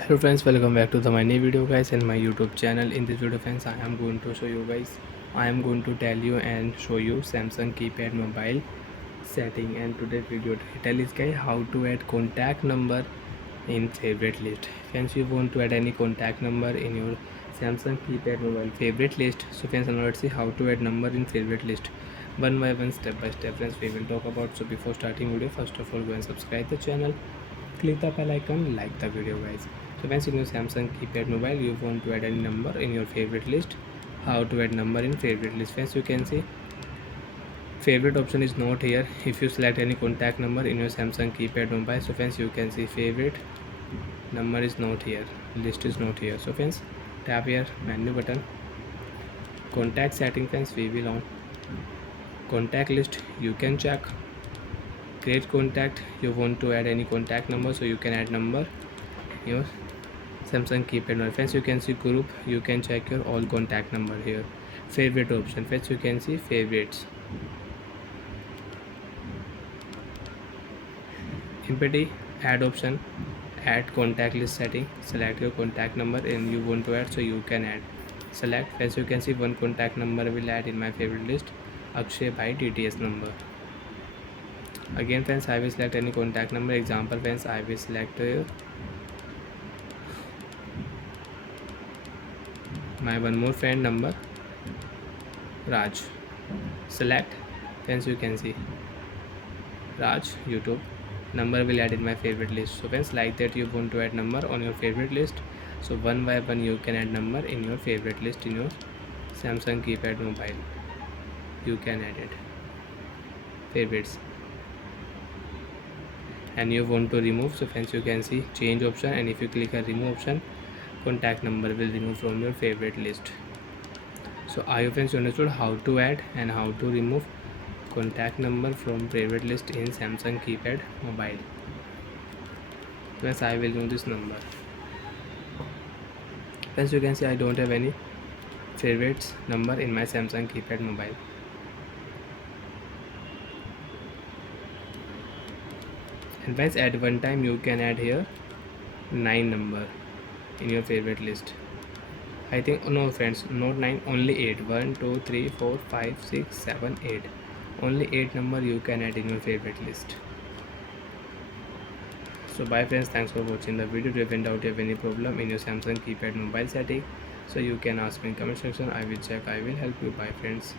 Hello friends, welcome back to my new video guys in my YouTube channel. In this video friends, I am going to show you guys, I am going to tell you and show you Samsung keypad mobile setting, and today's video title is guys how to add contact number in favorite list. Friends, you want to add any contact number in your Samsung keypad mobile favorite list. So friends, now let's see how to add number in favorite list one by one, step by step. Friends, we will talk about. So before starting video, first of all go and subscribe the channel, click the bell icon, like the video guys. So once in your Samsung keypad mobile you want to add any number in your favorite list, how to add number in favorite list. Friends, you can see favorite option is not here. If you select any contact number in your Samsung keypad mobile, so friends you can see favorite number is not here, list is not here. So friends, tap here menu button, contact setting. Friends, we will on contact list. You can check create contact. You want to add any contact number, so you can add number your Samsung keypad mobile. Friends, you can see group, you can check your all contact number here. Favorite option. Friends, you can see favorites. Empty add option, add contact list setting. Select your contact number and you want to add, so you can add. Select. Friends, you can see one contact number will add in my favorite list, Akshay by DTS number. Again friends, I will select any contact number. Example friends, I will select my one more friend number, Raj. Select. Friends, you can see Raj YouTube number will add in my favorite list. So friends, like that you want to add number on your favorite list, so one by one you can add number in your favorite list in your Samsung keypad mobile. You can add it favorites. And you want to remove, so friends you can see change option, and if you click on remove option, contact number will remove from your favorite list. So I hope friends you understood how to add and how to remove contact number from favorite list in Samsung keypad mobile. Friends, I will remove this number. Friends, you can see I don't have any favorites number in my Samsung keypad mobile. And friends, at one time you can add here 9 number in your favorite list. I think no friends, not 9, only 8. 1 2 3 4 5 6 7 8. Only 8 number you can add in your favorite list. So bye friends, thanks for watching the video. If you find out you have any problem in your Samsung keypad mobile setting, so you can ask me in comment section. I will check, I will help you. Bye friends.